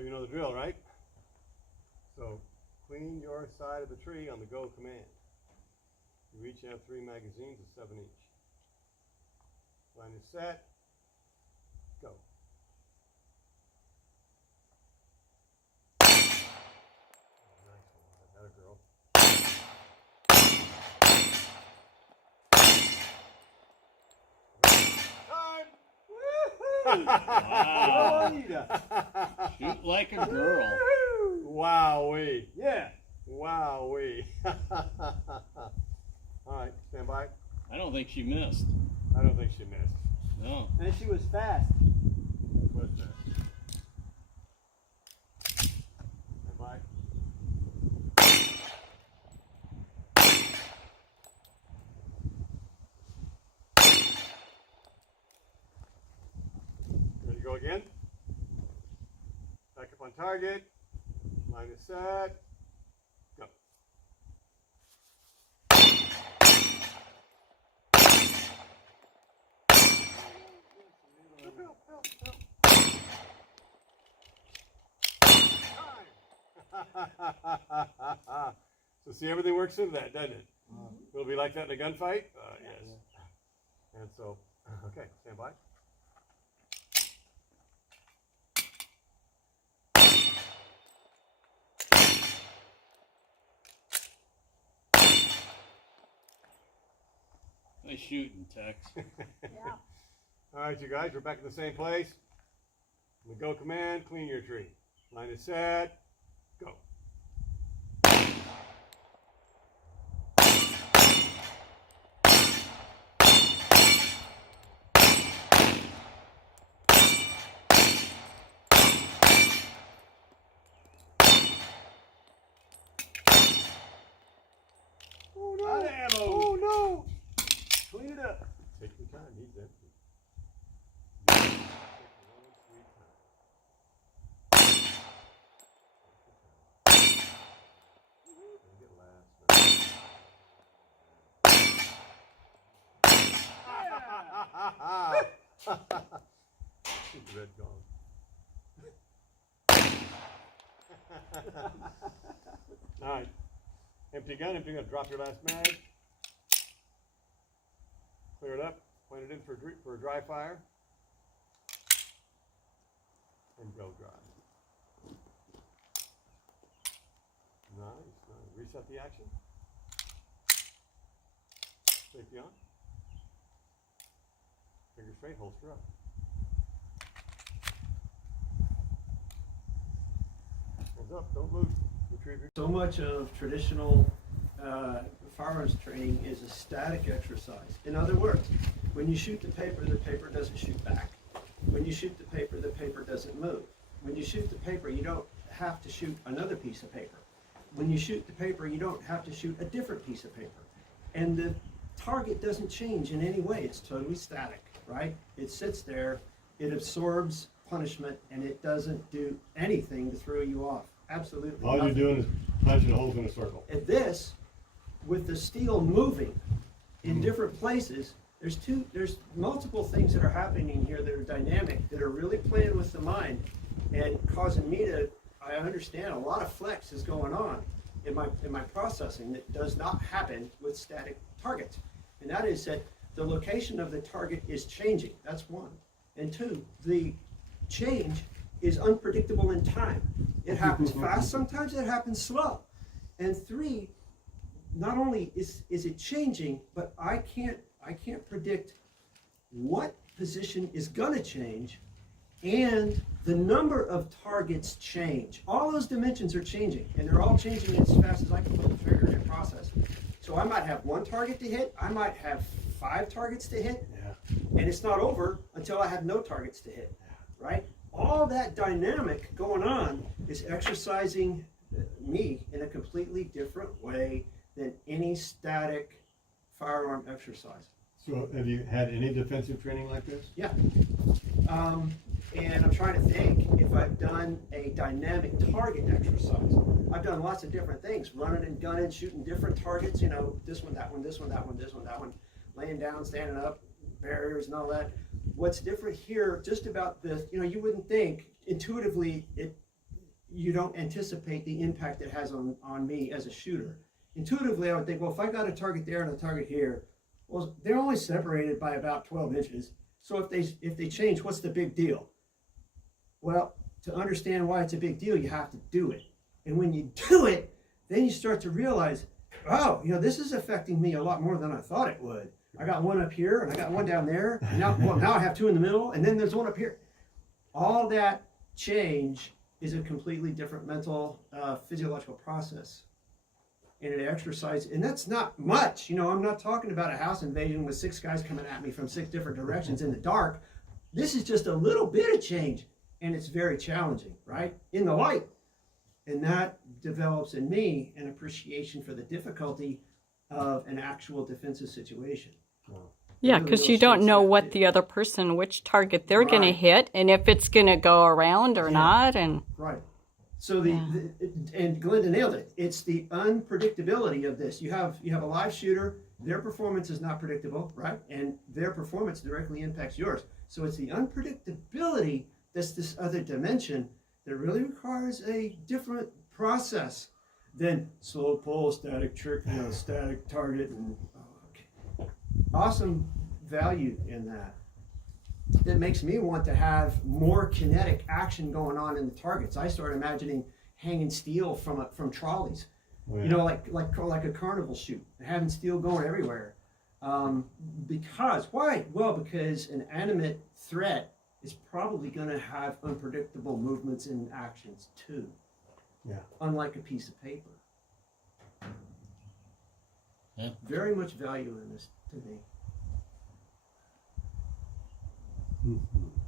So you know the drill, right? So clean your side of the tree on the go command. You each have 3 magazines of 7 each. Line is set. Go. Nice one. That girl. Wow. Shoot like a girl. Wowee. Yeah. Wowee. Alright, stand by. I don't think she missed. I don't think she missed. No. And she was fast. What's that? Stand by. Ready to go again? Back up on target. Line is set. Go. So see, everything works into that, doesn't it? Will it be like that in a gunfight? Yes. And so, okay, stand by. Nice shooting, Tex. Yeah. All right, you guys, we're back in the same place. The go command, clean your tree. Line is set. Go. Oh no! Out of ammo. Oh no! Clean it up. Take your time, he's empty. Shoot the red gong. All right. Empty gun. Drop your last mag. Clear it up. Point it in for a dry fire. And go dry. Nice. Reset the action. Safety on. Finger straight, holster up. Hands up, don't move. Retrieve your... So much of traditional firearms training is a static exercise. In other words, when you shoot the paper doesn't shoot back. When you shoot the paper doesn't move. When you shoot the paper, you don't have to shoot another piece of paper. When you shoot the paper, you don't have to shoot a different piece of paper. And the target doesn't change in any way. It's totally static, right? It sits there, it absorbs punishment, and it doesn't do anything to throw you off. Absolutely All nothing. you're doing is punching holes in a circle. And this, with the steel moving in different places, there's multiple things that are happening here that are dynamic, that are really playing with the mind and causing me to, I understand a lot of flex is going on in my processing that does not happen with static targets. And that is that the location of the target is changing. That's one. And two, the change is unpredictable in time. It happens fast, sometimes it happens slow. And three, not only is it changing, but I can't predict what position is gonna change, and the number of targets change. All those dimensions are changing, and they're all changing as fast as I can pull the trigger and process. So I might have 1 target to hit, I might have 5 targets to hit, and it's not over until I have no targets to hit, right? All that dynamic going on is exercising me in a completely different way than any static firearm exercise. So have you had any defensive training like this? Yeah. And I'm trying to think if I've done a dynamic target exercise. I've done lots of different things, running and gunning, shooting different targets, you know, this one, that one, this one, that one, this one, that one, laying down, standing up, barriers and all that. What's different here, just about this, you know, you wouldn't think intuitively you don't anticipate the impact it has on me as a shooter. Intuitively, I would think, well, if I got a target there and a target here, well, they're only separated by about 12 inches. So if they change, what's the big deal? Well, to understand why it's a big deal, you have to do it. And when you do it, then you start to realize, oh, this is affecting me a lot more than I thought it would. I got one up here, and I got one down there. And now I have two in the middle, and then there's one up here. All that change is a completely different mental, physiological process. And an exercise, and that's not much. I'm not talking about a house invasion with 6 guys coming at me from 6 different directions in the dark. This is just a little bit of change, and it's very challenging, right? In the light. And that develops in me an appreciation for the difficulty of an actual defensive situation. Yeah, because you don't know what the other person, which target they're going to hit, and if it's going to go around or not. And right. So and Glenda nailed it. It's the unpredictability of this. You have a live shooter. Their performance is not predictable, right? And their performance directly impacts yours. So it's the unpredictability that's this other dimension that really requires a different process than slow pull, static trick, static target, and awesome value in that. That makes me want to have more kinetic action going on in the targets. I start imagining hanging steel from trolleys, like a carnival shoot, having steel going everywhere. Because why? Well, because an animate threat is probably going to have unpredictable movements and actions too. Yeah. Unlike a piece of paper. Yeah. Very much value in this to me. Mm-hmm.